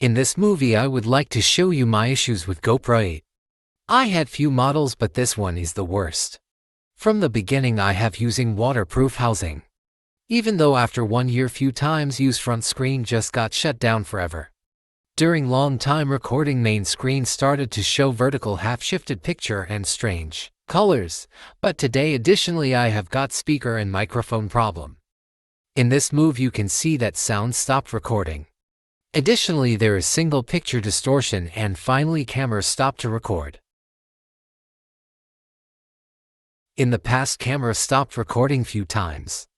In this movie I would like to show you my issues with Gopro 8. I had few models but this one is the worst. From the beginning I have using waterproof housing. Even though after 1 year few times use front screen just got shut down forever. During long time recording main screen started to show vertical half shifted picture and strange colors, but today additionally I have got speaker and microphone problem. In this move you can see that sound stopped recording. Additionally there is single picture distortion and finally camera stopped to record. In the past camera stopped recording few times.